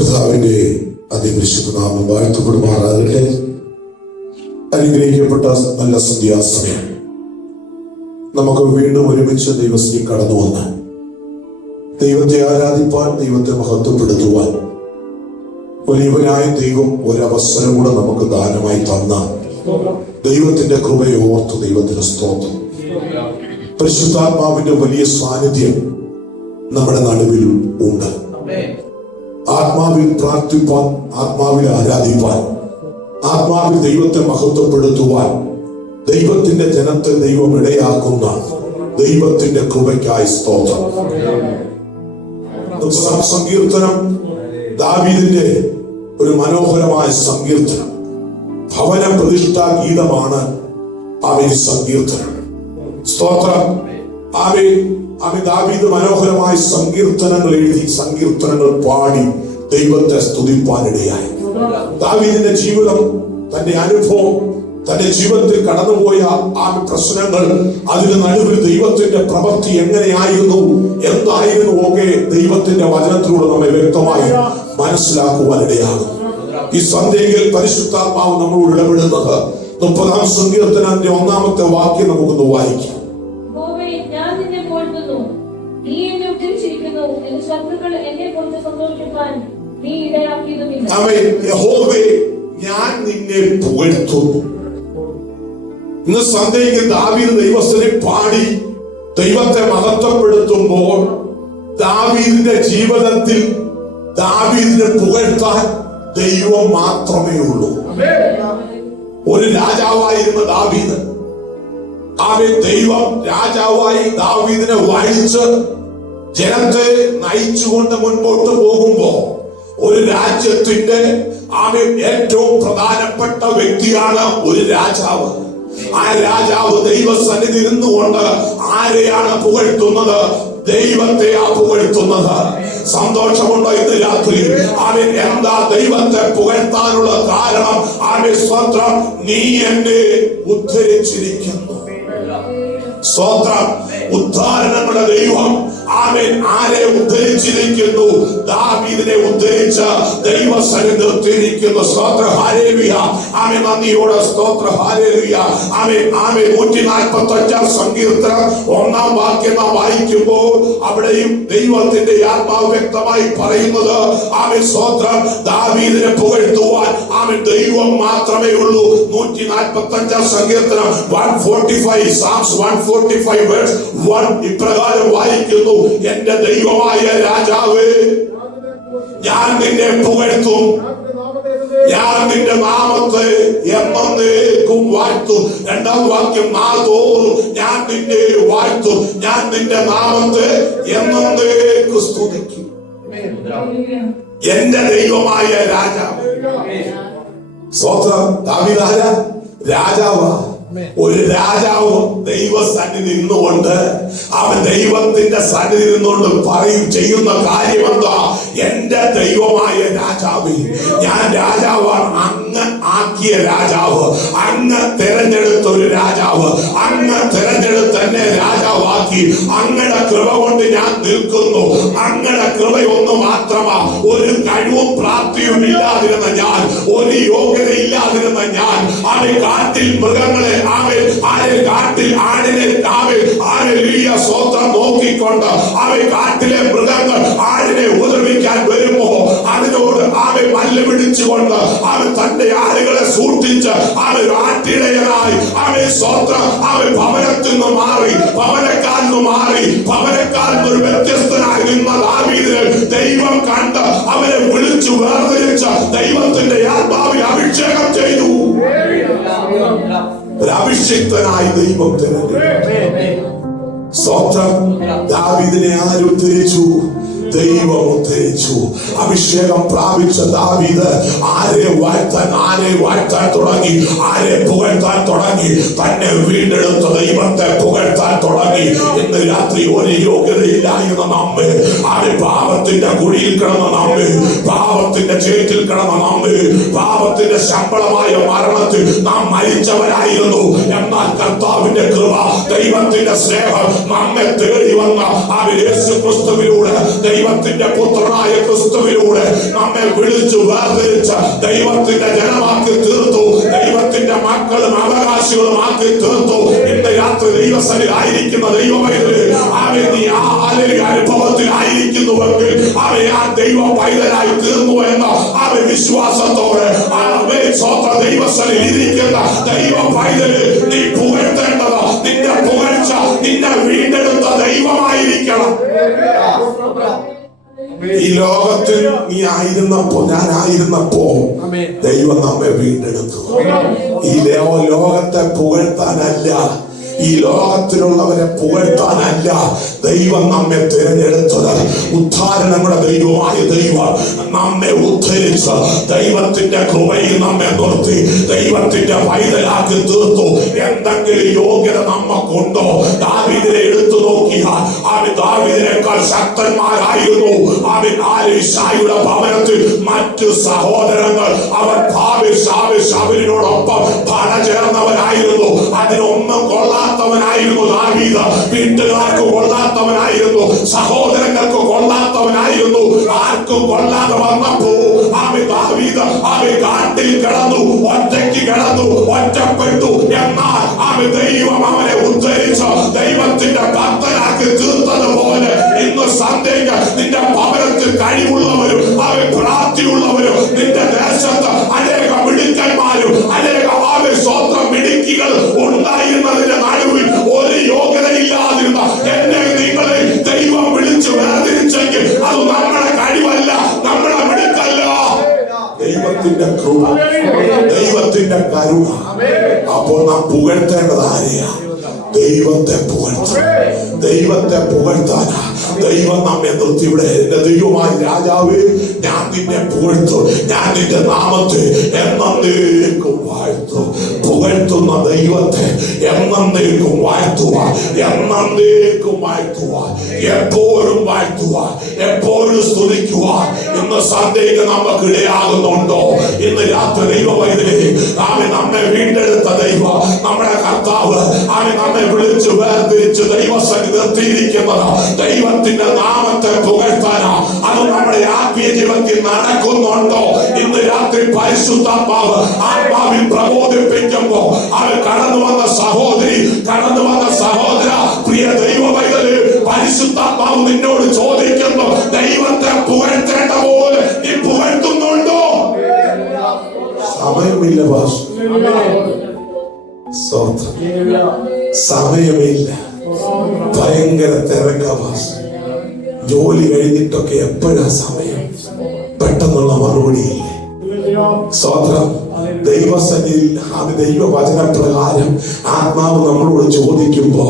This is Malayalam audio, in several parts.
കർത്താവിന്റെ അതിപരിശുദ്ധ നാമം വാഴ്ത്തപ്പെടുമാറാകട്ടെ. അനുഗ്രഹിക്കപ്പെട്ട നല്ല സന്ധ്യാസമയം നമുക്ക് വീണ്ടും ഒരുമിച്ച് ദൈവത്തിൽ കടന്നു വന്ന് ദൈവത്തെ ആരാധിപ്പാൻ, ദൈവത്തെ മഹത്വപ്പെടുത്തുവാൻ വലിയവനായ ദൈവം ഒരവസരം കൂടെ നമുക്ക് ദാനമായി തന്ന ദൈവത്തിന്റെ കൃപയെ ഓർത്ത് ദൈവത്തിന് സ്തോത്രം. പരിശുദ്ധാത്മാവിന്റെ വലിയ സാന്നിധ്യം നമ്മുടെ നടുവിൽ ഉണ്ട്. ആത്മാവിൽ പ്രാർത്ഥിപ്പാൻ, ആത്മാവിൽ ആരാധിപ്പാൻ, ആത്മാവിൽ ദൈവത്തെ മഹത്വപ്പെടുത്തുവാൻ ദൈവത്തിന്റെ ജനത്തെ ദൈവം ഇടയാക്കുന്ന ദൈവത്തിന്റെ കൃപയ്ക്കായി സ്തോത്രം. സങ്കീർത്തനം ദാവീദിന്റെ ഒരു മനോഹരമായ സങ്കീർത്തനം, ഭവന പ്രതിഷ്ഠാ ഗീതമാണ് അവൻ സങ്കീർത്തനം. സ്തോത്രം. അവൻ ദാവീദ് മനോഹരമായ സങ്കീർത്തനങ്ങൾ എഴുതി, സങ്കീർത്തനങ്ങൾ പാടി ദൈവത്തെ സ്തുതിപ്പാനിടയായി. ദാവീദിന്റെ ജീവിതം, തന്റെ അനുഭവം, തന്റെ ജീവിതത്തിൽ കടന്നുപോയ ആ പ്രശ്നങ്ങൾ, അതിന് നടുവിൽ ദൈവത്തിന്റെ പ്രവൃത്തി എങ്ങനെയായിരുന്നു, എന്തായിരുന്നു ഒക്കെ ദൈവത്തിന്റെ വചനത്തിലൂടെ നമ്മെ വ്യക്തമായി മനസ്സിലാക്കുവാനിടയാകും. ഈ സന്ധ്യയിൽ പരിശുദ്ധാത്മാവ് നമ്മളോട് ഇടപെടുന്നത് 30-ാം സങ്കീർത്തനത്തിന്റെ 1-ാമത്തെ വാക്യം നമുക്കൊന്ന് വായിക്കാം. യഹോവേ, ഞാൻ നിന്നെ പുകഴ്ത്തുന്നു. ഇന്ന് സന്ധ്യയിൽ ദാവീദ് ദൈവത്തിനെ പാടി ദൈവത്തെ മഹത്വപ്പെടുത്തുമ്പോൾ ദാവീദിന്റെ ജീവിതത്തിൽ ദാവീദിനെ പുകഴ്ത്താൻ ദൈവം മാത്രമേ ഉള്ളൂ. ഒരു രാജാവായിരുന്ന ദാവീദ്, ദൈവം രാജാവായി ദാവീദിനെ വാഴിച്ച് ജനത്തെ നയിച്ചുകൊണ്ട് മുൻപോട്ട് പോകുമ്പോ ഒരു രാജ്യത്തിന്റെ ഏറ്റവും പ്രധാനപ്പെട്ട വ്യക്തിയാണ് ഒരു രാജാവ്. ആ രാജാവ് ദൈവസന്നിധി നിന്നുകൊണ്ട് ആരെയാണ് പുകഴ്ത്തുന്നത്? ദൈവത്തെയാ പുകഴ്ത്തുന്നത്. സന്തോഷമുണ്ടോ ഇന്ന് രാത്രി? അവൻ എന്താ ദൈവത്തെ പുകഴ്ത്താനുള്ള കാരണം? അവൻ സ്വത്രം, നീ എന്നെ ഉദ്ധരിച്ചിരിക്കുന്നു. സ്വത്രം, ഉദ്ധാരണങ്ങളുടെ ദൈവം ആമേൻ ആരെ ഉദ്ധരിച്ചിരിക്കുന്നു? ദാവീദിനെ ഉദ്ധരിച്ച ദൈവസന്നിധി നിർത്തിയിരിക്കുന്നു. സ്തോത്ര ഹല്ലേലൂയ. ആമേൻ, നന്ദിയോടെ സ്തോത്ര ഹല്ലേലൂയ. ആമേൻ ആമേൻ. 145-ാം സങ്കീർത്തനം 1-ാം വാക്യം നാം വായിക്കുമ്പോൾ അവിടെയും ദൈവത്തിന്റെ ആത്മാവ് വ്യക്തമായി പറയുന്നത്, ആമേൻ സ്തോത്രം, ദാവീദിനെ പുകഴ്ത്തുവാൻ ആമേൻ ദൈവം മാത്രമേ ഉള്ളൂ. 145-ാം സങ്കീർത്തനം 145, Psalms 145 verse 1 ഇപ്രകാരം വായിക്കുന്നു: എന്റെ ദൈവമായ രാജാവേ, ഞാൻ നിന്നെ പുകഴ്ത്തും, ഞാൻ നിന്റെ നാമത്തെ എന്നേക്കും വാഴ്ത്തും. 2-ാം വാക്യം, നാൾതോറും ഞാൻ നിന്നെ വാഴ്ത്തും, ഞാൻ നിന്റെ നാമത്തെ എന്നേക്കും സ്തുതിക്കും. എന്റെ ദൈവമായ രാജാവ്. സ്വന്തം ദാവീദ് രാജാവാ. ഒരു രാജാവ് ദൈവസന്നിധി നിന്നുകൊണ്ട് അവൻ ദൈവത്തിന്റെ സന്നിധി നിന്നുകൊണ്ട് ചെയ്യുന്ന കാര്യം എന്താ? എന്റെ ദൈവമായ രാജാവ്, ഞാൻ രാജാവാണ്. അങ്ങ് ആക്കിയ രാജാവ്, അങ്ങ് തിരഞ്ഞെടുത്ത ഒരു രാജാവ്, അങ്ങ് തിരഞ്ഞെടുത്ത് എന്നെ രാജാവാക്കി. അങ്ങയുടെ കൃപ കൊണ്ട് ഞാൻ നിൽക്കുന്നു. അങ്ങയുടെ കൃപയൊന്നു മാത്രമാ. ഒരു കഴിവും പ്രാപ്തിയും ഇല്ലാതിരുന്ന ഞാൻ, ഒരു യോഗ്യത ഇല്ലാതിരുന്ന ഞാൻ, അവൻ കാട്ടിൽ മൃഗങ്ങളെ, കാട്ടിൽ ആടിനെ സ്വന്തം നോക്കിക്കൊണ്ട് അവൻ കാട്ടിലെ മൃഗങ്ങൾ ആടിനെ ഉപദ്രവിക്കാൻ വരുമ്പോ അതിനോട് അവൻ മല്ല് പിടിച്ചുകൊണ്ട് അവൻ തന്റെ ആടുകളെ സൂക്ഷിച്ച് അവൻ ആട്ടിടയനായി അവൻ സ്വന്തം അവൻ ഭവനത്തിൽ നിന്ന് മാറി, ഭവനക്കാരിൽ നിന്ന് മാറി, ഭവനക്കാരിൽ നിന്ന് ഒരു വ്യത്യസ്തനായി നിന്ന ദാവീദിനെ ദൈവം കണ്ട് അവനെ വിളിച്ചു വേർതിരിച്ച് ദൈവത്തിന്റെ ആത്മാവിൽ അഭിഷേകം ചെയ്തു. ഒരു അഭിഷിക്തനായി ദൈവം തിരഞ്ഞെടുത്തു. സ്വന്തം ദാവീദിനെ ആര് ഉദ്ധരിച്ചു? ദൈവം ഉദ്ധരിച്ചു. അഭിഷേകം പ്രാപിച്ച ദാവീദ് ആരെ വാഴ്ത്താൻ തുടങ്ങി, ആരെ പുകഴ്ത്താൻ തുടങ്ങി? തന്നെ വീണ്ടെടുത്ത ദൈവത്തെ പുകഴ്ത്താൻ തുടങ്ങി. ഇന്ന് രാത്രി ഒരു യോഗ്യതയില്ലായിരുന്ന നമ്മെ, പാപത്തിന്റെ കുഴിയിൽ കിടന്ന നമ്മെ, പാപത്തിന്റെ ചേറ്റിൽ കിടന്ന നമ്മെ, പാപത്തിന്റെ ശമ്പളമായ മരണത്തിൽ നാം മരിച്ചവരായിരുന്നു. എന്നാൽ കർത്താവിന്റെ കൃപ, ദൈവത്തിന്റെ സ്നേഹം നമ്മെ തേടി വന്ന യേശു ക്രിസ്തുവിലൂടെ, ദൈവത്തിന്റെ പുത്രനായ ക്രിസ്തുവിലൂടെ നമ്മെ വിളിച്ചു വേർതിരിച്ച ദൈവത്തിന്റെ ജനമാക്കി തീർത്തു, ദൈവത്തിന്റെ മക്കളും അവകാശികളും ആക്കി തീർത്തു. ഇന്ന് രാത്രി ദൈവസന്നിധിയിൽ ആയിരിക്കുന്ന ദൈവമൈതലേ, അവൻ നീ ആ അനുഭവത്തിൽ ആയിരിക്കുന്നുവെങ്കിൽ അവൻ ആ ദൈവ പൈതലായി തീർന്നു എന്ന അവൻ വിശ്വാസത്തോടെ സ്വന്തം ദൈവസന്നിധിയിൽ ഇരിക്കുന്ന ദൈവ പൈതല് നീ പുകഴ്ത്തേണ്ടത് നിന്റെ പുകഴ്ച നിന്നെ വീണ്ടെടുത്ത ദൈവമായിരിക്കണം. ഈ ലോകത്തിൽ നീ ആയിരുന്നപ്പോ, ഞാനായിരുന്നപ്പോ ദൈവം നമ്മെ വീണ്ടെടുത്തു. ഈ ലോകത്തെ പുകഴ്ത്താനല്ല, ഈ ലോകത്തിലുള്ളവരെ പുകഴ്ത്താനല്ല ദൈവം നമ്മെ തിരഞ്ഞെടുത്തത്. ഉദ്ധാരണങ്ങളുടെ ദൈവമായ ദൈവം നമ്മെ ഉദ്ധരിച്ച് ദൈവത്തിന്റെ കൃപയിൽ നമ്മെ നിർത്തി ദൈവത്തിന്റെ പൈതലാക്കി തീർത്തു. എന്തെങ്കിലും യോഗ്യത നമ്മക്കുണ്ടോ? ദാവീദിനെ എടുത്തു നോക്കിയാൽ അവൻ ദാവീദിനേക്കാൾ ശക്തന്മാരായിരുന്നു. അവൻ ആലീശായുടെ ഭവനത്തിൽ മറ്റു സഹോദരങ്ങൾ അവൻ ശാവലിനോടൊപ്പം പണചേർന്നവനായിരുന്നു. അതിനൊന്നും കൊള്ളാത്തവനായിരുന്നു ദാവീദ്. വീട്ടുകാർക്ക് കൊള്ളാത്തവനായിരുന്നു, സഹോദരങ്ങൾക്ക് കൊള്ളാത്തവനായിരുന്നു. ആർക്കും കൊള്ളാതെ വന്നപ്പോ ദാവീദ് കാട്ടിൽ കിടന്നു, ഒറ്റയ്ക്ക് കിടന്നു, ഒറ്റപ്പെട്ടു. എന്നാൽ ദൈവം അവനെ ഉദ്ധരിച്ച് ദൈവത്തിന്റെ ഭക്തനാക്കി തീർത്തതുപോലെ ഇന്ന് സന്ധ്യയ്ക്ക് നിന്റെ ഭവനത്തിൽ കഴിവുള്ളവരും പ്രാപ്തിയുള്ളവരും നിന്റെ ദേശത്ത് അനേക മിടുക്കന്മാരും അനേക സ്വന്തം മിടുക്കികൾ ഉണ്ടായിരുന്നതിന്റെ നടുവിൽ ഒരു യോഗ്യതയില്ലാതിരുന്ന എന്നെ നിങ്ങളെ ദൈവം വിളിച്ചു വേർതിരിച്ചെങ്കിൽ അത് നമ്മുടെ കഴിവല്ല, നമ്മുടെ മിടുക്കല്ല, ദൈവത്തിന്റെ കൃപ, ദൈവത്തിന്റെ കരുണ. അപ്പോൾ നാം പുകഴ്ത്തേണ്ടത് ആരെയാ? ദൈവത്തെ പുകഴ്ത്താൻ, ദൈവത്തെ പുകഴ്ത്താനാ ദൈവം നമ്മെ നിർത്തി. ഇവിടെ എന്റെ ദൈവമായ രാജാവേ, ഞാൻ നിന്നെ പുകഴ്ത്തു, ഞാൻ നിന്റെ നാമത്തെ എന്നേക്കും വാഴ്ത്തു. പുകഴ്ത്തുന്ന ദൈവത്തെ എന്നേക്കും വാഴ്ത്തുവാൻ, എന്നേക്കും വാഴ്ത്തുവാൻ, എപ്പോഴും വാഴ്ത്തുവാൻ, എപ്പോഴും സ്തുതിക്കുവാൻ ഇന്ന് സന്ധ്യയ്ക്ക് നമുക്ക് ഇടയാകുന്നുണ്ടോ? ഇന്ന് രാത്രി ദൈവവൈദ്യരെ ആമേ നമ്മെ വീണ്ടെടുത്ത ദൈവം നമ്മുടെ കർത്താവ് ആമേ നമ്മെ വിളിച്ചു വേർതിരിച്ച് ദൈവസന്നിധി നിർത്തിയിരിക്കുന്നത് ദൈവത്തിന്റെ നാമത്തെ പുകഴ്ത്താനാ. അത് നമ്മുടെ ആത്മീയ ജീവിതത്തിൽ നടക്കുന്നുണ്ടോ? ഇന്ന് രാത്രി പരിശുദ്ധാത്മാവ് ആത്മാവിൽ പ്രബോധിപ്പിക്കുമ്പോ അവൻ കടന്നു വന്ന സഹോദരി, കടന്നു വന്ന സഹോദര, പ്രിയ ദൈവവൈതല്, പരിശുദ്ധാത്മാവ് നിന്നോട് ചോദിക്കുന്നു, ദൈവത്തെ പുകഴ്ത്തേണ്ട പോലെ നീ പുകഴ്ത്തുന്നുണ്ടോ? സമയമില്ല ഭാഷ, സമയമില്ല, ഭയങ്കര തിരക്കാ ഭാഷ. ജോലി കഴിഞ്ഞിട്ടൊക്കെ എപ്പോഴാ സമയം? പെട്ടെന്നുള്ള മറുപടിയില്ലേ? സ്വതന്ത്രം ദൈവസന്നിധിയിൽ ദൈവവചന പ്രകാരം ആത്മാവ് നമ്മളോട് ചോദിക്കുമ്പോ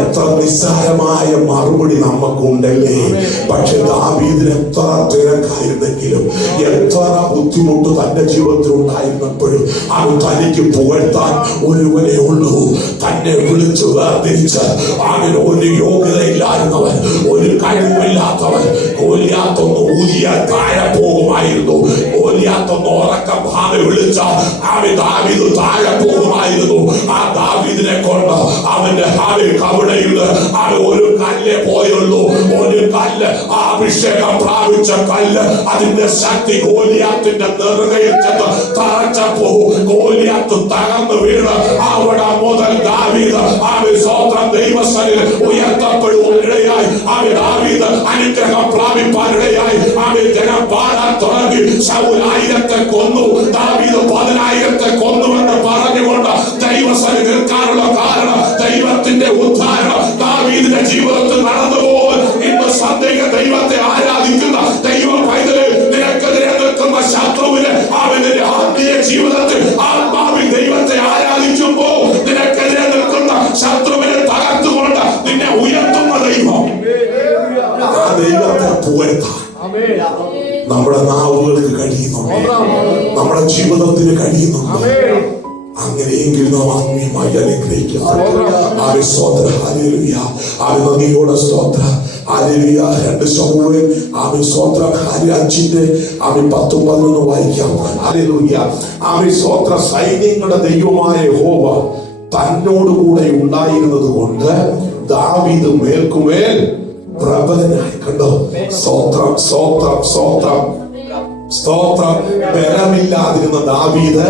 എത്ര നിസ്സാരമായ മറുപടി നമുക്കുണ്ടല്ലേ. പക്ഷെ ദാവീദിന് എത്ര തിരക്കായിരുന്നെങ്കിലും, എത്ര ബുദ്ധിമുട്ട് തന്റെ ജീവിതത്തിൽ ഉണ്ടായിരുന്നപ്പോഴും അവൻ തനിക്ക് പുകഴ്ത്താൻ ഒരുവനെ ഉള്ളൂ. തന്നെ വിളിച്ചു വേർതിരിച്ച് അവൻ ഒരു യോഗ്യതയില്ലായിരുന്നവൻ, ഒരു കഴിവില്ലാത്തവൻ, ഗോലിയാത്തൊന്ന് ഊതിയാൽ താഴെ പോകുമായിരുന്നു. ഗോലിയാത്തൊന്ന് ഉറക്കം ഭാവി വിളിച്ച ദാവീദ് താഴെ പോകുമായിരുന്നു. ആ ദാവീദിനെ കൊണ്ട് അവന്റെ കവിടയിൽ ഒരു കല്ല് പോയുള്ളൂ. ഒരു കല്ല്, ആ അഭിഷേകം പ്രാപിച്ച കല്ല്, അതിന്റെ ശക്തി ഗോലിയാത്തിന്റെ നെറുകയിൽ ചെന്ന് തറച്ചപ്പോ ഗോലിയാത്ത് തകർന്നു വീണ് അവിടെ മുതൽ ദാവീദ് സ്വന്തം ദൈവസന്നിധിയിൽ ഉയർത്തപ്പെടുവാനിടയായി. ദാവീദ് അനുഗ്രഹം പ്രാപിപ്പാനിടയായി. ജനം പാടാൻ തുടങ്ങി. ശൗൽ 1000 കൊന്നു, ദാവീദ് 10,000 കൊന്നുവെന്ന് പറഞ്ഞുകൊണ്ട് ദൈവസന്നിധിയിൽ നിൽക്കാനുള്ള കാരണം ദൈവത്തിന്റെ ഉദ്ധാരണം ദാവീദിന്റെ ജീവിതത്തിൽ നടന്നുപോകും. ഇന്ന് സന്ധ്യയ്ക്ക് ദൈവത്തെ ആരാധിക്കുന്ന ദൈവ പൈതല്, നിനക്കെതിരെ നിൽക്കുന്ന ശത്രുവിന് അവന്റെ ആത്മീയ ജീവിതത്തിൽ ആത്മാവിൽ ദൈവത്തെ ആരാധിക്കുമ്പോ നിനക്കെതിരെ നിൽക്കുന്ന ശത്രുവിനെ തകർത്തുകൊണ്ട് നിന്നെ ഉയർത്തുന്ന ദൈവം. ആ ദൈവത്തെ പുകഴ്ത്താൻ നമ്മുടെ നാവുകൾക്ക് കഴിയുന്നുണ്ട്, നമ്മുടെ ജീവിതത്തിന് കഴിയുന്നുണ്ട്. അങ്ങനെയെങ്കിൽ നാം ആത്മീയമായി അനുഗ്രഹിക്കുന്നു. സ്തോത്ര, ഹല്ലേലൂയ. നന്ദിയോടെ സ്തോത്ര, ഹല്ലേലൂയ. 2 ശമൂവേൽ സ്തോത്ര 5:10-11 വായിക്കാം. ഹല്ലേലൂയ. സ്തോത്ര, സൈന്യങ്ങളുടെ ദൈവമായ യഹോവ തന്നോടുകൂടെ ഉണ്ടായിരുന്നത് കൊണ്ട് ദാവീദ് മേൽക്കുമേൽ പ്രബലനായി. കണ്ടോ? സ്തോത്രം, സ്തോത്രം, സ്തോത്രം. സ്തോത്രം. ബലമില്ലാതിരുന്ന ദാവീദ്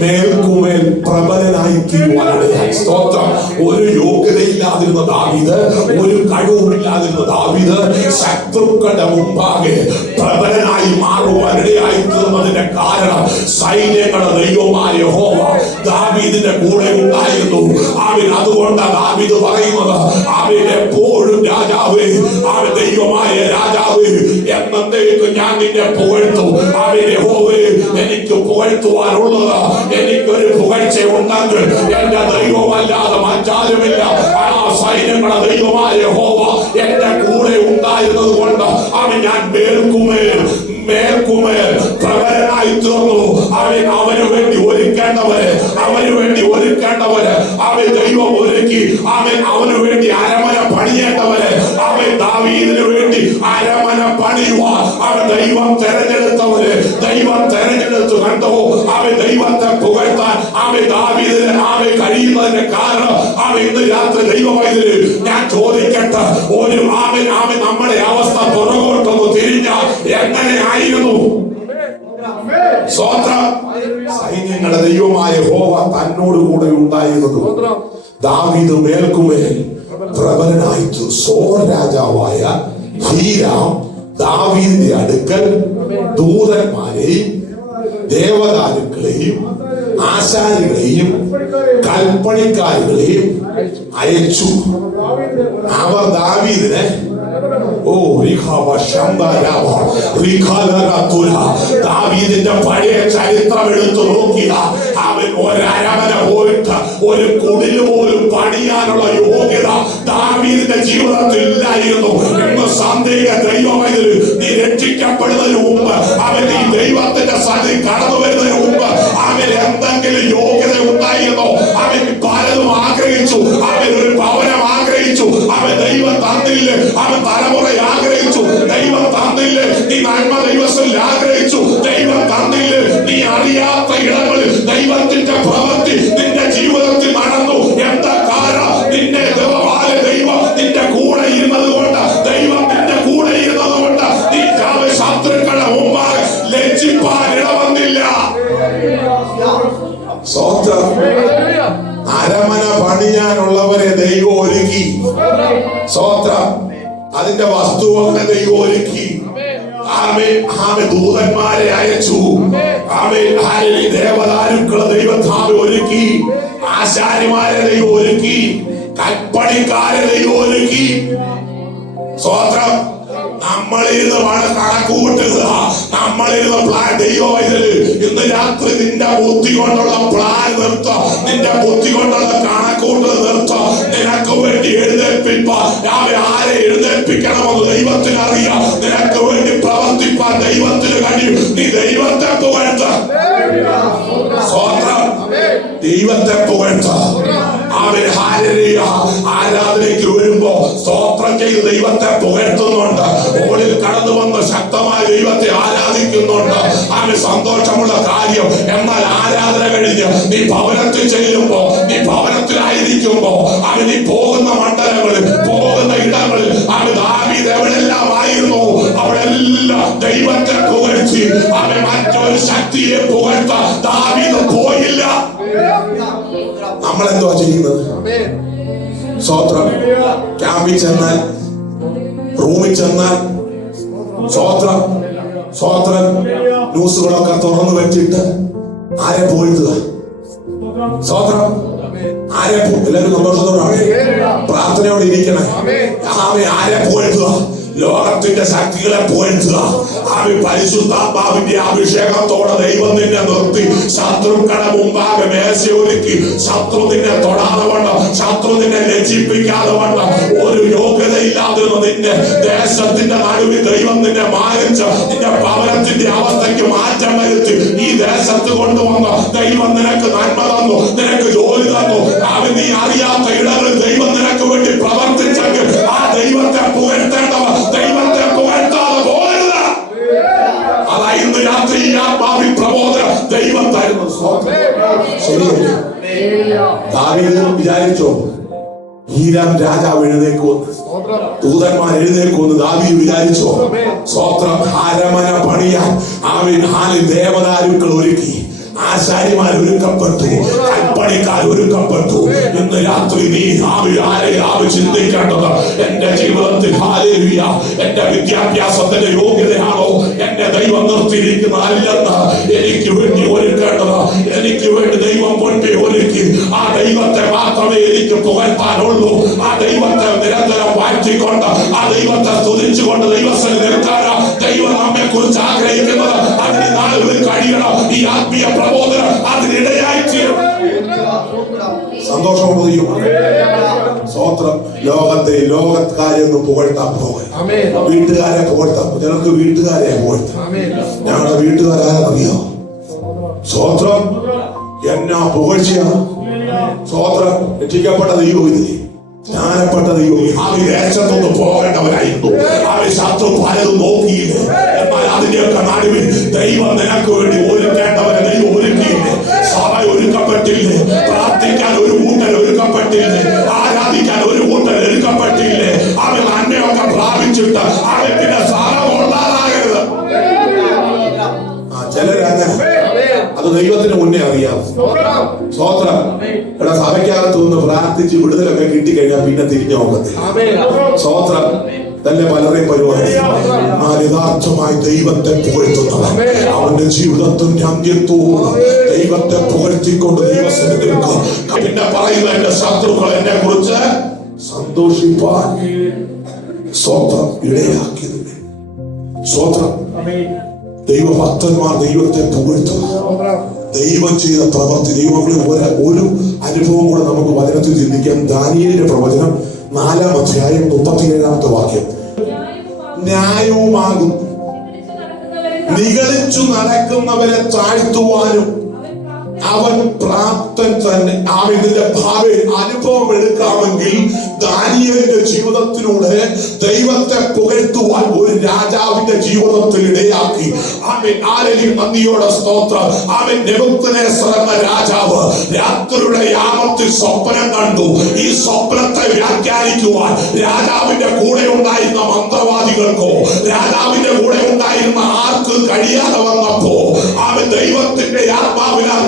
മേൽക്കുമേൽ പ്രബലനായി തീരുവാനിടയായി. സ്തോത്രം. ഒരു യോഗ്യതയില്ലാതിരുന്ന ദാവീദ്, ഒരു കഴിവുമില്ലാതിരുന്ന ദാവീദ് ശത്രുക്കളുടെ മുമ്പാകെ പ്രബലനായി മാറുവാനിടയായി തീർന്നതിന്റെ കാരണം സൈന്യങ്ങളുടെ ദൈവമായ യഹോവ ദാവീദിന്റെ കൂടെ ഉണ്ടായിരുന്നു. അവൻ അതുകൊണ്ട് ദാവീദ് പറയുന്നത്, അവൻ എപ്പോഴും രാജാവേ, അവൻ ദൈവമായ രാജാവേ, എന്നേക്കും ഞാൻ നിന്നെ പുകഴ്ത്തും. അവൻ യഹോവേ, എനിക്ക് പുകഴ്ത്തുവാനുള്ളത്, എനിക്കൊരു പുകഴ്ച ഉണ്ടെങ്കിൽ എന്റെ ദൈവമല്ലാതെ മറ്റാരുമില്ല. ആ സൈന്യങ്ങളുടെ ദൈവമായ യഹോവ എന്റെ കൂടെ ഉണ്ടായിരുന്നത് കൊണ്ട് അവൻ ഞാൻ മേൽക്കുമേൽ പ്രബലനായി തീർന്നു. അവന് വേണ്ടി ഒരുക്കേണ്ടവര്, അവൻ ദൈവം ഒരുക്കി. അവന് വേണ്ടി അരമന പണിയേണ്ടവര്, അവൻ ദാവീദിന് വേണ്ടി അരമന പണിയുവാൻ ദൈവം തെരഞ്ഞെടുത്തവര്, ദൈവം തെരഞ്ഞെടുത്തു. കണ്ടോ, അവൻ ദൈവത്തെ പുകഴ്ത്താൻ ദാവീദിന് കഴിയുന്നതിന്റെ കാരണം ഇന്ന് രാത്രി ദൈവവൈദ്യര് ഞാൻ ചോദിക്കട്ടെ, ഒരു നമ്മുടെ അവസ്ഥ പുറകോട്ടൊന്ന് തിരിഞ്ഞാൽ എങ്ങനെ ആയിരുന്നു? സ്വതന്ത്രം. സൈന്യങ്ങളുടെ ദൈവമായ യഹോവ തന്നോട് കൂടെ ഉണ്ടായിരുന്നത് ദാവീദ് മേൽക്കുമേൽ പ്രബലനായിച്ചു. സോർ രാജാവായ ഹീരാം ദാവീദിന്റെ അടുക്കൽ ദൂതന്മാരെയും ദേവദാരുക്കളെയും ആശാരികളെയും കൽപ്പണിക്കാരുകളെയും അയച്ചു. അവർ ദാവീദിനെ ദാവീദിന്റെ പഴയ ചരിത്രം എടുത്തു നോക്കിയ അവൻ ഒരരമന പോയിട്ട് ഒരു കുടില് പോലും പണിയാനുള്ള യോഗ്യത ദാവീദിന്റെ ജീവിതത്തിൽ ഇല്ലായിരുന്നു. ഇന്ന് സന്ദേഹ ദൈവമതിൽ നീ രക്ഷിക്കപ്പെടുന്നതിന് മുമ്പ്, അവൻ ഈ ദൈവത്തിന്റെ സന്നിധി കടന്നു വരുന്നതിന് മുമ്പ് അവൻ എന്തെങ്കിലും യോഗ്യത ഉണ്ടായിരുന്നോ? അവൻ പലതും ആഗ്രഹിച്ചു. അവൻ ഒരു ഭവനം ആഗ്രഹിച്ചു, അവൻ ദൈവം തന്നില്ല. അവൻ തലമുറ ആഗ്രഹിച്ചു, ദൈവം തന്നില്ല. നീ നന്മ ദൈവത്തിൽ ആഗ്രഹിച്ചു, ദൈവം തന്നില്ല. നീ അറിയാത്ത ഇടങ്ങളിൽ ദൈവത്തിന്റെ പ്രവൃത്തി നിന്റെ ജീവിതത്തിൽ നടന്നു. എന്താ കാരണം? നിന്നെ ദൈവം നിന്റെ കൂടെ ഇരുന്നത് കൊണ്ട്, ദൈവം നിന്റെ കൂടെ ഇരുന്നത് കൊണ്ട് നീ ശത്രുക്കളുടെ മുമ്പാകെ ലജ്ജിപ്പാൻ ഇടവന്നില്ല. അരമന പണിയാനുള്ളവരെ ദൈവം ഒരുക്കി. സ്വോത്രം. അതിന്റെ വസ്തുവൊക്കെ ദൈവം ഒരുക്കി. ദൂതന്മാരെ അയച്ചു. ദേവദാരുക്കളെ ദൈവത്താവ് ഒരുക്കി. ആശാരിമാരെ ദൈവം ഒരുക്കി. കൽപ്പണിക്കാരെ ദൈവം ഒരുക്കി. സ്വോത്രം. നമ്മളിരുന്ന് കണക്ക് കൂട്ടുക, നമ്മളിരുന്ന് പ്ലാൻ. ദൈവം ഇന്ന് രാത്രി നിന്റെ ബുദ്ധി കൊണ്ടുള്ള പ്ലാൻ നിർത്തോ, നിന്റെ ബുദ്ധി കൊണ്ടുള്ള കണക്കൂട്ടൽ നിർത്തോ. നിനക്ക് വേണ്ടി എഴുന്നേൽപ്പിപ്പാൻ ആരെ എഴുന്നേൽപ്പിക്കണമെന്ന് ദൈവത്തിന് അറിയാം. നിനക്ക് വേണ്ടി പ്രവർത്തിപ്പാൻ ദൈവത്തിന് കഴിയും. നീ ദൈവത്തെ പുകഴ്ത്ത. സ്വോത്രം. ദൈവത്തെ പുകഴ്ത്ത. ആരാധനയ്ക്ക് വരുമ്പോ സ്തോത്രം ചെയ്ത് ദൈവത്തെ പുകഴ്ത്തുന്നുണ്ട്. ഓടിൽ കടന്നു വന്ന് ശക്തമായി ദൈവത്തെ ആരാധിക്കുന്നുണ്ട്. അവന് സന്തോഷമുള്ള കാര്യം. എന്നാൽ ആരാധന കഴിഞ്ഞ് നീ ഭവനത്തിൽ ചെല്ലുമ്പോ, നീ ഭവനത്തിലായിരിക്കുമ്പോ, അവൻ നീ പോകുന്ന മണ്ഡലങ്ങളിൽ, പോകുന്ന ഇടങ്ങളിൽ, അവൻ ദാവീദ് എവിടെല്ലാം ആയിരുന്നു അവിടെല്ലാം ദൈവത്തെ പുകഴ്ത്തി. അവൻ മറ്റൊരു ശക്തിയെ പുകഴ്ത്താൻ ദാവീദ് പോയില്ല. നമ്മളെന്തുവാ ചെയ്യുന്നത്? സ്വോത്രം. ക്യാമ്പിൽ ചെന്നാൽ, റൂമിൽ ചെന്നാൽ, സ്വോത്രം ന്യൂസുകളൊക്കെ തുറന്നു വെച്ചിട്ട് ആരെ പോയിട്ടുക? സ്വോത്രം. ആരെ എല്ലാവരും സന്തോഷത്തോടാണ് പ്രാർത്ഥനയോടെ ഇരിക്കണേ. ആരെ പോയിട്ടുക? ലോകത്തിന്റെ ശക്തികളെ പുകഴ്ത്തുക. പരിശുദ്ധാത്മാവിന്റെ അഭിഷേകത്തോടെ ദൈവം നിന്നെ നിർത്തി ശത്രുക്കളുടെ മുമ്പാകെ മേശയൊരുക്കി. ശത്രു നിന്നെ തൊടാതെ വണ്ണം, ശത്രു നിന്നെ ലജ്ജിപ്പിക്കാതെ വണ്ണം, ഒരു യോഗ്യതയില്ലാതിരുന്ന നിന്നെ ദേശത്തിന്റെ നടുവിൽ ദൈവം നിന്നെ മാനിച്ച് നിന്റെ ഭവനത്തിന്റെ അവസ്ഥയ്ക്ക് മാറ്റം വരുത്തി ഈ ദേശത്ത് കൊണ്ടുവന്ന് ദൈവം നിനക്ക് നന്മ തന്നു, നിനക്ക് ജോലി തന്നു. നീ അറിയാത്ത ഇടങ്ങളിൽ ദൈവം നിനക്ക് വേണ്ടി പ്രവർത്തിച്ചെങ്കിൽ ആ ദൈവത്തെ പുകഴ്ത്തേണ്ടവർ ദൈവത്തെ പുകഴ്ത്താതെ പോകരുത്. അതായിരുന്നു രാത്രി ഈ ആത്മാവിൽ പ്രബോധനം ദൈവം തരുന്നു. ശരിയല്ലേ? ദാവീദ് വിചാരിച്ചോ ഹീരാം രാജാവ് എഴുന്നേക്കുമെന്ന്, ദൂതന്മാർ എഴുന്നേക്കുമെന്ന് ദാവീദ് വിചാരിച്ചോ? സ്വോത്രം. അരമന പണിയാൻ ഹാലിൽ ദേവദാരുക്കൾ ഒരുക്കി, ആശാരിമാർ ഒരുക്കപ്പെട്ടു, കൽപ്പണിക്കാർ ഒരുക്കപ്പെട്ടു. ഇന്ന് രാത്രി നീ ചിന്തിക്കേണ്ടത്, എന്റെ ജീവിതത്തിൽ ഹല്ലേലൂയ എന്റെ വിദ്യാഭ്യാസത്തിന്റെ യോഗ്യതയാണോ എന്റെ ദൈവം നിർത്തിയിരിക്കുന്ന അല്ലെന്ന് എനിക്ക് വേണ്ടി ഒരുക്കേണ്ടത്. എനിക്ക് വേണ്ടി ദൈവം മുൻപേ ഒരുക്കി. ആ ദൈവത്തെ മാത്രമേ എനിക്ക് പുകഴ്ത്താനുള്ളൂ. ആ ദൈവത്തെ നിരന്തരം വാഴ്ത്തിക്കൊണ്ട്, ആ ദൈവത്തെ സ്തുതിച്ചുകൊണ്ട് ദൈവത്തിൽ നിൽക്കാനാ ദൈവം നമ്മെ കുറിച്ച് ആഗ്രഹിക്കുന്നത്. അതിന് നാളുകളിൽ കഴിയണം. ഈ ആത്മീയ പ്രബോധനം അതിനിടയായി തീരും. സന്തോഷമുള്ള സ്വോത്രം. ലോകക്കാരെയൊന്നും പുകഴ്ത്താൻ പോകരുത്. വീട്ടുകാരെ പുകഴ്ത്താൻ. ഞങ്ങൾക്ക് വീട്ടുകാരെ പുകഴ്ത്താം. ഞങ്ങളുടെ വീട്ടുകാരാരെന്നറിയോ? സ്വോത്രം. എന്നാ പുകഴ്ചയാണ്. സ്വോത്രം. രക്ഷിക്കപ്പെട്ട ദൈവം ഇതില്ലേ, ജ്ഞാനപ്പെട്ട ദൈവം. അവൻ ദേശത്തൊന്നും പോകേണ്ടവനായിരുന്നു. അവൻ ശത്രു പലതും നോക്കിയില്ലേ. എന്നാൽ അതിന്റെയൊക്കെ നടുവിൽ ദൈവം നിനക്ക് വേണ്ടി ഒരുക്കേണ്ടവനെ ദൈവം ഒരുക്കിയില്ലേ. സഭ ഒരുക്കപ്പെട്ടില്ലേ. പ്രാർത്ഥിക്കാൻ ഒരു കൂട്ടർ ഒരുക്കപ്പെട്ടില്ലേ. ആരാധിക്കാൻ ഒരു കൂട്ടർ ഒരുക്കപ്പെട്ടില്ലേ. അവൻ നന്മയൊക്കെ പ്രാപിച്ചിട്ട് അവൻ പിന്നെ സഭ കൊള്ളാതാകരുത്. ചിലരങ്ങനെ, അത് ദൈവത്തിന് മുന്നേ അറിയാം. സ്വോത്രം. എടാ, സഭയ്ക്കകത്ത് നിന്ന് പ്രാർത്ഥിച്ച് വിടുതലൊക്കെ കിട്ടിക്കഴിഞ്ഞാൽ പിന്നെ തിരിഞ്ഞു നോക്കത്തില്ല. സ്വോത്രം. തന്നെ പലരെയും പരിപാടി. എന്നാൽ യഥാർത്ഥമായി ദൈവത്തെ പുകഴ്ത്തുന്നവൻ അവന്റെ ജീവിതത്തിന്റെ അന്ത്യത്തോളം ദൈവത്തെ പുകഴ്ത്തിക്കൊണ്ട് ദൈവസന്നിധിയിൽ നിൽക്കും. പിന്നെ പറയുന്ന എന്റെ ശത്രുക്കൾ എന്നെ കുറിച്ച് സന്തോഷിപ്പാൻ സ്വോത്രം ഇടയാക്കിയതിനെ. സ്വോത്രം. ദൈവഭക്തന്മാർ ദൈവത്തെ പുകഴ്ത്തുക. ദൈവം ചെയ്ത പ്രവൃത്തി, ദൈവങ്ങളിൽ ഒരു അനുഭവം കൂടെ നമുക്ക് വചനത്തിൽ ചിന്തിക്കാം. ദാനിയേലിന്റെ പ്രവചനം 4-ാം അധ്യായം 37-ാമത്തെ വാക്യം. ന്യായവുമാകും നിഗളിച്ചു നടക്കുന്നവരെ താഴ്ത്തുവാനും അവൻ പ്രാപ്തൻ തന്നെ. ഇതിന്റെ ഭാവി അനുഭവം എടുക്കാമെങ്കിൽ ദാനിയേലിന്റെ ജീവിതത്തിലൂടെ ദൈവത്തെ പുകഴ്ത്തുവാൻ ഒരു രാജാവിന്റെ ജീവിതത്തിൽ ഇടയാക്കി. അവൻ ആരെയും നന്ദിയോടെ സ്തോത്രം. അവൻ നെബൂഖദ്നേസർ എന്ന രാജാവ് രാത്രിയുടെ യാമത്തിൽ സ്വപ്നം കണ്ടു. ഈ സ്വപ്നത്തെ വ്യാഖ്യാനിക്കുവാൻ രാജാവിന്റെ കൂടെ ഉണ്ടായിരുന്ന മന്ത്രവാദികൾക്കോ രാജാവിന്റെ കൂടെ ഉണ്ടായിരുന്ന ആർക്കും കഴിയാതെ വന്നപ്പോ അവൻ ദൈവത്തിന്റെ ആത്മാവിനാൽ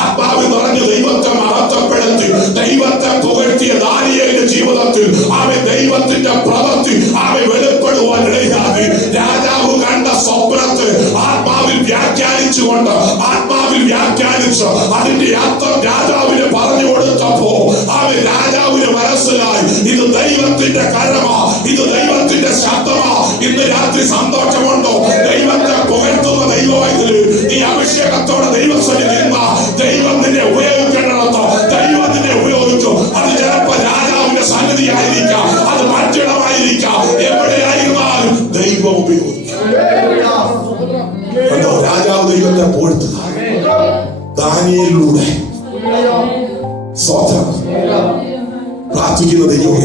ആത്മാവിൽ നിറഞ്ഞ് ദൈവത്തെ മഹത്വപ്പെടുത്തി ദൈവത്തെ പുകഴ്ത്തിയ ദാനിയേലിന്റെ ജീവിതത്തിൽ അവൻ ദൈവത്തിന്റെ പ്രവൃത്തി അവൻ വെളിപ്പെടുവാൻ ഇടയാക്കി. രാജാവ് കണ്ട സ്വപ്നത്തെ ആത്മാവിൽ വ്യാഖ്യാനിച്ചുകൊണ്ട് വ്യാഖ്യാനിച്ച് അതിന്റെ അർത്ഥം രാജാവിന് പറഞ്ഞു കൊടുത്തപ്പോ അവൻ രാജാവിന് മനസ്സിലായി ഇത് ദൈവത്തിന്റെ കരമാ, ഇത് ദൈവത്തിന്റെ ശബ്ദമാ. ഇന്ന് രാത്രി സന്തോഷമുണ്ടോ? ദൈവത്തെ പുകഴ്ത്തുന്ന ദൈവത്തിൽ നീ അഭിഷേകത്തോടെ ദൈവസന്നിധി നിന്ന ദൈവം നിന്നെ ഉപയോഗിക്കേണ്ടതോ ദൈവം നിന്നെ ഉപയോഗിച്ചു. അത് ചിലപ്പോ രാജാവിന്റെ സന്നിധി ആയിരിക്കാം, അത് മറ്റിടമായിരിക്കാം, എവിടെയായിരുന്നാലും ദൈവം ഉപയോഗിക്കും. രാജാവ് ദൈവത്തെ പുകഴ്ത്തുക. ദാനിയേലിലൂടെ സ്വതം പ്രാർത്ഥിക്കുന്ന ദൈവം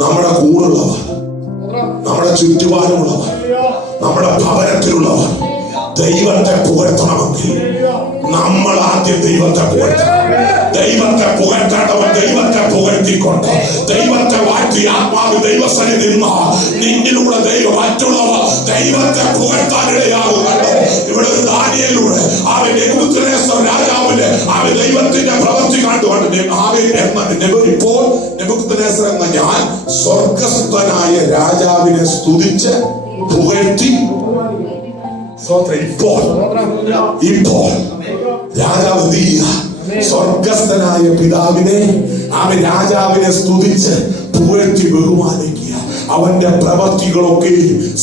നമ്മുടെ കൂടെയുള്ളവർ, നമ്മുടെ ചുറ്റുപാടുമുള്ളവർ, നമ്മുടെ ഭവനത്തിലുള്ളവർ ദൈവത്തെ പുകഴ്ത്തണമെങ്കിൽ നമ്മൾ ആദ്യം ദൈവത്തെ പുകഴ്ത്തണം. ദൈവത്തെ പുകഴ്ത്തേണ്ടവൻ ദൈവത്തെ പുകഴ്ത്തിക്കൊണ്ട് ദൈവത്തെ വാഴ്ത്തി ആത്മാവ് ദൈവസന്നിധി നിന്നിലൂടെ ദൈവം മറ്റുള്ളവർ ദൈവത്തെ പുകഴ്ത്താനിടയാകുന്നുണ്ടോ? ഇവിടെ ഒരു ദാനിയേലിലൂടെ അവൻ നെബൂഖദ്നേസർ രാജാവിന്റെ അവൻ ദൈവത്തിന്റെ പ്രവൃത്തി കണ്ടുകൊണ്ട് ഇപ്പോൾ നെബൂഖദ്നേസർ എന്ന ഞാൻ സ്വർഗസ്ഥനായ രാജാവിനെ സ്തുതിച്ച് പുകഴ്ത്തി. ഇപ്പോൾ രാജാവ് സ്വർഗസ്ഥനായ പിതാവിനെ അവൻ രാജാവിനെ സ്തുതിച്ച് പുകഴ്ത്തി ബഹുമാനിക്കുക. അവന്റെ പ്രവൃത്തികളൊക്കെ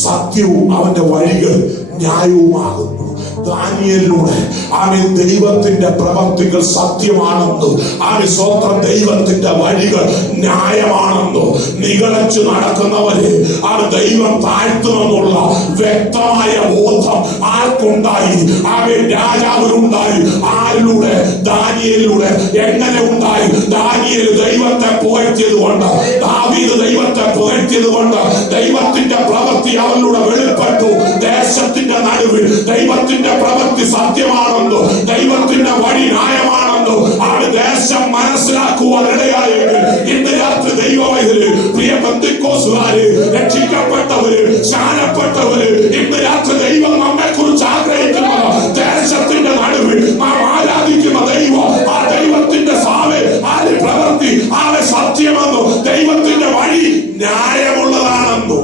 സത്യവും അവന്റെ വഴികൾ ന്യായവുമാകുന്നു. ദാനിയേലിലൂടെ അവൻ ദൈവത്തിന്റെ പ്രവൃത്തികൾ സത്യമാണെന്നും അവൻ സ്വന്തം ദൈവത്തിന്റെ വഴികൾ ന്യായമാണെന്നും നിഗളിച്ചു നടക്കുന്നവരെ അവൻ ദൈവം താഴ്ത്തുമെന്നുള്ള വ്യക്തമായ ബോധം ആർക്കുണ്ടായി? അവൻ രാജാവിനുണ്ടായി. ആരിലൂടെ? ദാനിയേലിലൂടെ. എങ്ങനെ ഉണ്ടായി? ദാനിയേൽ ദൈവത്തെ പുകഴ്ത്തിയത് കൊണ്ട്, ദാവീദ് ദൈവത്തെ പുകഴ്ത്തിയത് കൊണ്ട് ദൈവത്തിന്റെ പ്രവൃത്തി അവരിലൂടെ വെളിപ്പെട്ടു. ദേശത്തിന്റെ നടുവിൽ ദൈവത്തിന്റെ പ്രവൃത്തി സത്യമാണെന്നോ ദൈവത്തിന്റെ വഴി ന്യായമാണെന്നോ അവൻ ദേശം മനസ്സിലാക്കുക. പോകുവാൻ ഇടയായെങ്കിൽ ഇന്ന് രാത്രി ദൈവമൈതല് പ്രിയ പെന്തക്കോസ്തുകാര്, രക്ഷിക്കപ്പെട്ടവര്, സ്നാനപ്പെട്ടവര്, ഇന്ന് രാത്രി ദൈവം നമ്മെ കുറിച്ച് ആഗ്രഹിക്കുന്ന ദേശത്തിന്റെ നടുവിൽ നാം ആരാധിക്കുന്ന ദൈവം, ആ ദൈവത്തിന്റെ സാവേ ആര് പ്രവൃത്തി ആരെ സത്യമെന്നോ ദൈവത്തിന്റെ വഴി ന്യായമുള്ളതാണെന്നോ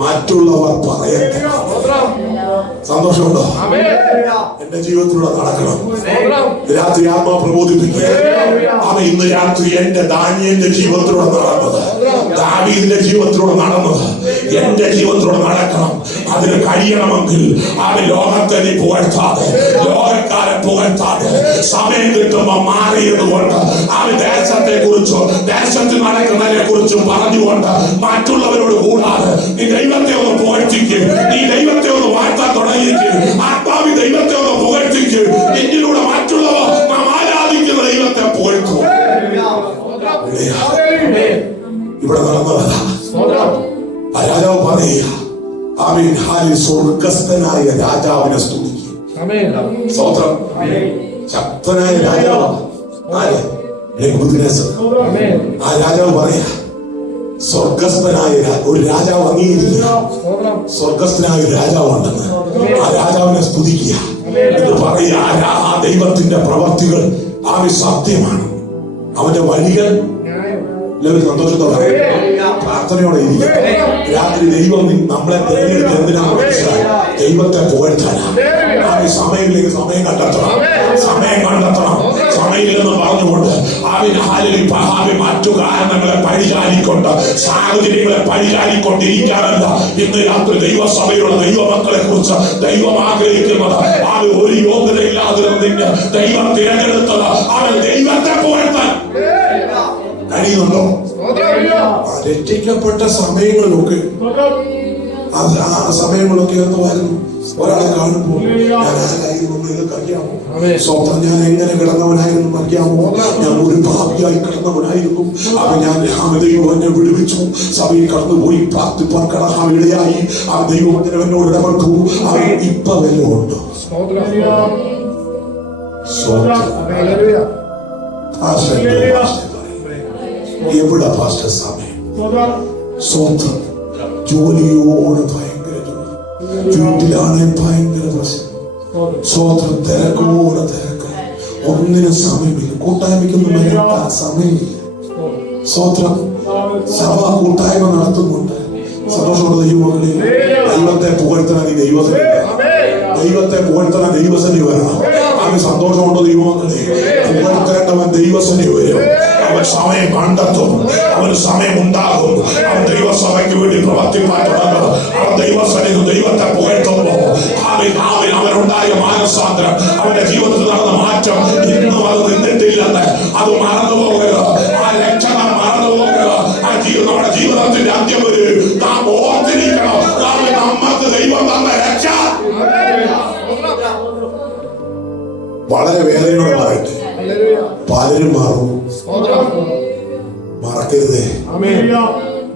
മറ്റുള്ളവർ പറയട്ടെ. സന്തോഷമുണ്ടോ? എന്റെ ജീവിതത്തിലൂടെ നടക്കണം. രാത്രി ആത്മാ പ്രബോധിപ്പിക്കുക. അവൻ ഇന്ന് രാത്രി എന്റെ ദാനിയേലിന്റെ ജീവിതത്തിലൂടെ നടന്നത്, ദാവീദിന്റെ ജീവിതത്തിലൂടെ നടന്നത് എന്റെ ജീവിതത്തിലൂടെ നടക്കണം. അതിന് കഴിയണമെങ്കിൽ അവൻ ലോകത്തെ നീ പുകഴ്ത്താതെ, ലോകക്കാരെ പുകഴ്ത്താതെ, സമയം കിട്ടുമ്പോ മാറിയതുകൊണ്ട് അവൻ ദേശത്തെ കുറിച്ചോ ദേശത്ത് നടക്കുന്നതിനെ കുറിച്ചും പറഞ്ഞുകൊണ്ട് മറ്റുള്ളവരോട് കൂടാതെ നീ ദൈവത്തെ ഒന്ന് പുകഴ്ത്തിക്ക്, നീ ദൈവത്തെ ഒന്ന് വാഴ്ത്താൻ തുടങ്ങിക്ക്, ആത്മാവി ദൈവത്തെ ഒന്ന് പുകഴ്ത്തിക്ക്. നിന്നിലൂടെ മറ്റുള്ളവർ നാം ആരാധിക്കുന്ന ദൈവത്തെ പുകഴ്ത്തും. ഇവിടെ നടന്നതാ. ആ രാജാവ് പറയുക, ആമീൻ, ഹാലി, സ്വർഗസ്ഥനായ രാജാവിനെ സ്തുതിക്കും. സ്തോത്രം. ശക്തനായ രാജാവ് ആ രാജാവ് പറയാ, സ്വർഗസ്ഥനായ ഒരു രാജാവ് അംഗീകരിക്കുക, സ്വർഗസ്ഥനായ ഒരു രാജാവ് ഉണ്ടെന്ന് ആ രാജാവിനെ സ്തുതിക്കുക എന്ന് പറയുക. ആ ദൈവത്തിന്റെ പ്രവർത്തികൾ ആവി സത്യമാണ്, അവന്റെ വഴികൾ സന്തോഷത്തോടെ പ്രാർത്ഥനയോടെ ഇരിക്കും. രാത്രി ദൈവം നമ്മളെ തിരഞ്ഞെടുത്ത് എന്തിനാണ് മനസ്സിലായി? ദൈവത്തെ പുകഴ്ത്താനാണ്. ആവി സമയങ്ങളിലേക്ക് സമയം കണ്ടെത്തണം, സമയം കണ്ടെത്തണം. സമയമില്ലെന്ന് പറഞ്ഞുകൊണ്ട് ആവി മറ്റു കാരണങ്ങളെ പരിചാരിക്കൊണ്ട്, സാഹചര്യങ്ങളെ പരിചാരിക്കൊണ്ടിരിക്കാനല്ല ഇന്ന് രാത്രി ദൈവസഭയിലുള്ള ദൈവമക്കളെ കുറിച്ച് ദൈവം ആഗ്രഹിക്കുന്നത്. ആവി ഒരു യോഗ്യതയില്ലാതിരുന്നതിന് ദൈവം തിരഞ്ഞെടുത്തത് അവൻ ദൈവത്തെ പുകഴ്ത്താൻ കഴിയുന്നുണ്ടോ? രക്ഷിക്കപ്പെട്ട സമയങ്ങളിലൊക്കെ ആ സമയങ്ങളൊക്കെ എന്തുമായിരുന്നു? ഒരാളെ കാണുമ്പോൾ ഞാൻ ആരായിരുന്നു നിങ്ങൾക്ക് അറിയാമോ? സ്വന്തം ഞാൻ എങ്ങനെ കിടന്നവനായിരുന്നു അറിയാമോ? ഞാൻ ഒരു ഭാവിയായി കിടന്നവനായിരുന്നു. അപ്പൊ ഞാൻ ദൈവം എന്നെ വിടുവിച്ചു, സഭയിൽ കടന്നുപോയി പ്രാർത്ഥിപ്പാൻ ഇടയായി. ആ ദൈവം എന്നോട് ഇടപെട്ടു. അവൻ ഇപ്പൊ വല്ലതുണ്ടോ? എവിടെ പാസ്റ്റർ സമയം? സ്വന്തം ജോലിയോട് ഭയങ്കര ജോലി, വീട്ടിലാണ് ഭയങ്കര പ്രശ്നം, സ്വന്തം തിരക്കോടെ തിരക്ക്, ഒന്നിനും സമയമില്ല, കൂട്ടായ്മയ്ക്കൊന്നും വരാൻ സമയമില്ല. സ്വന്തം സഭ കൂട്ടായ്മ നടത്തുന്നുണ്ട്. സന്തോഷമുള്ള ദൈവമക്കളെ, ദൈവത്തെ പുകഴ്ത്തണ നീ ദൈവസഭ, ദൈവത്തെ പുകഴ്ത്തണ ദൈവസഭ വരണം. അവന് സന്തോഷമുണ്ടോ ദൈവമക്കളെ? പുകഴ്ത്തേണ്ടവൻ ദൈവസഭ വരും. അവൻ സമയം കണ്ടെത്തും, അവന് സമയം ഉണ്ടാകും. അവൻ ദൈവസഭയ്ക്ക് വേണ്ടി പ്രവർത്തിക്കാൻ തുടങ്ങും. അവൻ ദൈവസഭയിൽ ദൈവത്തെ പുകഴ്ത്തുമ്പോ അവനുണ്ടായ മാനസാന്തരം, അവന്റെ ജീവിതത്തിൽ നടന്ന മാറ്റം ഇന്നും അത് നിന്നിട്ടില്ലെന്ന് അത് മറന്നുപോകരുത്. ആ ലക്ഷണം മറന്നുപോകരുത്. ആ നമ്മുടെ ജീവിതത്തിന്റെ അന്ത്യം ഒരു നാം ഓർത്തിരിക്കണം. നമുക്ക് ദൈവം തന്ന രക്ഷ വളരെ വേദനയോടെ പറയട്ടെ. പലരും മാറും, മറക്കരുതേ.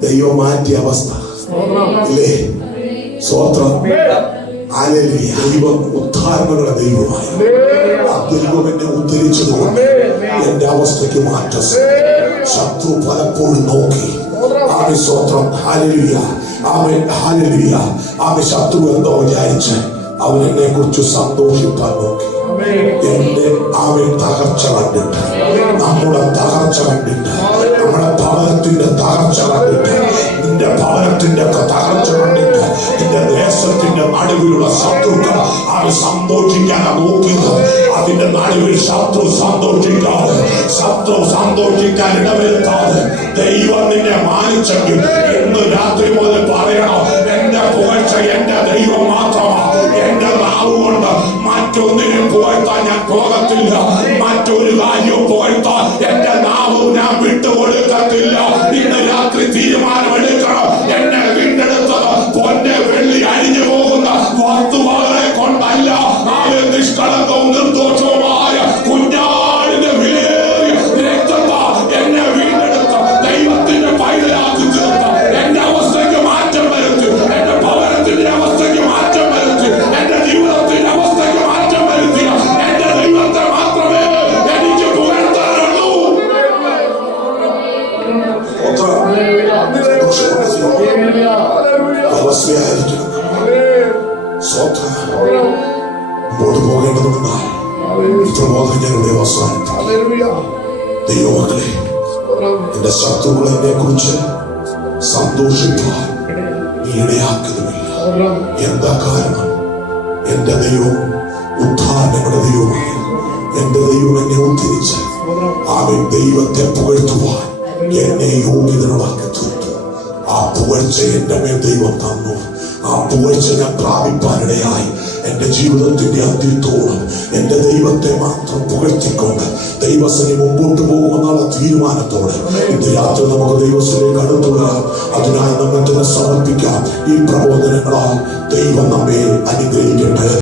ദൈവം മാറ്റിയ അവസ്ഥ ഇല്ലേ? സ്വോത്രം. ദൈവം ഉദ്ധാരണങ്ങളുടെ ദൈവമായി. ആ ദൈവം എന്നെ ഉദ്ധരിച്ചതുകൊണ്ട് എന്റെ അവസ്ഥയ്ക്ക് മാറ്റം. ശത്രു പലപ്പോഴും നോക്കി ആമേ സ്വോത്രം. ഹല്ലേലൂയ, ആമേ ഹല്ലേലൂയ. ആമേ ശത്രു എന്തോ വിചാരിച്ച് അവൻ എന്നെ കുറിച്ച് സന്തോഷിപ്പാൻ നോക്കി. എന്റെ ആമേ തകർച്ച കണ്ടിട്ട്, നമ്മുടെ തകർച്ച കണ്ടിട്ട്, നമ്മുടെ ഭവനത്തിന്റെ തകർച്ച കണ്ടിട്ട്, നിന്റെ ഭവനത്തിന്റെ തകർച്ച കണ്ടിട്ട്, നിന്റെ ദേശത്തിന്റെ നടുവിലുള്ള ശത്രുക്കൾ അത് സന്തോഷിക്കാനാ നോക്കിയത്. അതിന്റെ നടുവിൽ ശത്രു സന്തോഷിക്കാതെ, ശത്രു സന്തോഷിക്കാൻ ഇടവരുത്താതെ ദൈവം നിന്നെ മാനിച്ചെങ്കിൽ ഇന്ന് രാത്രി മുതൽ പറയണം, എന്റെ പുകഴ്ച എന്റെ ദൈവം മാത്രമാണ്. എന്റെ നാവ് കൊണ്ട് മറ്റൊന്നിനും പുകഴ്ത്താൻ ഞാൻ പോകത്തില്ല. മറ്റൊരു കാര്യവും പുകഴ്ത്താൻ എന്റെ നാവ് ഞാൻ വിട്ടുകൊടുക്കത്തില്ല. ഇന്ന് രാത്രി തീരുമാനമെടുക്കണം. എന്നെ വീണ്ടെടുത്തത് പൊന്നെ വെള്ളി അരിഞ്ഞു പോകുന്ന വസ്തുവകളെ കൊണ്ടല്ല, നാളെ നിഷ്കളങ്കവും നിർദോഷവുമായ കുഞ്ഞാടിന്റെ വിലയേറിയ രക്തത്താൽ എന്നെ വീണ്ടെടുത്ത ദൈവത്തിന്റെ പൈതലാക്കി തീർത്ത എന്റെ അവസ്ഥയ്ക്ക് മാറ്റം സ്വന്തം മുമ്പോട്ട് പോകേണ്ടതുണ്ടെന്നാൽ ഈ പ്രബോധനം ഞങ്ങളുടെ അവസാനിപ്പിക്കും. ദൈവമക്കളെ, എന്റെ ശത്രുക്കൾ എന്നെ കുറിച്ച് സന്തോഷിപ്പാൻ നീ ഇടയാക്കുന്നുമില്ല. എന്താ കാരണം? എന്റെ ദൈവം ഉദ്ധാരണങ്ങളുടെ ദൈവമായി. എന്റെ ദൈവം എന്നെ ഉദ്ധരിച്ച് അവൻ ദൈവത്തെ പുകഴ്ത്തുവാൻ എന്നെ യോഗ്യതകളാക്കി തീർത്തു. ആ പുകഴ്ച എന്റെ മേൽ ദൈവം തന്നു. ആ പുകഴ്ച ഞാൻ പ്രാപിപ്പാനിടയായി. എന്റെ ജീവിതത്തിന്റെ അന്ത്യത്തോളം എന്റെ ദൈവത്തെ മാത്രം പുകഴ്ത്തിക്കൊണ്ട് ദൈവസനെ മുമ്പോട്ട് പോകുമെന്നുള്ള തീരുമാനത്തോടെ ഇന്ന് രാത്രി നമുക്ക് ദൈവത്തിലേക്ക് അടുത്തുവരാം. അതിനായി നമ്മെ തന്നെ സമർപ്പിക്കാം. ഈ പ്രബോധനങ്ങളാൽ ദൈവം നമ്മെ അനുഗ്രഹിക്കട്ടെ.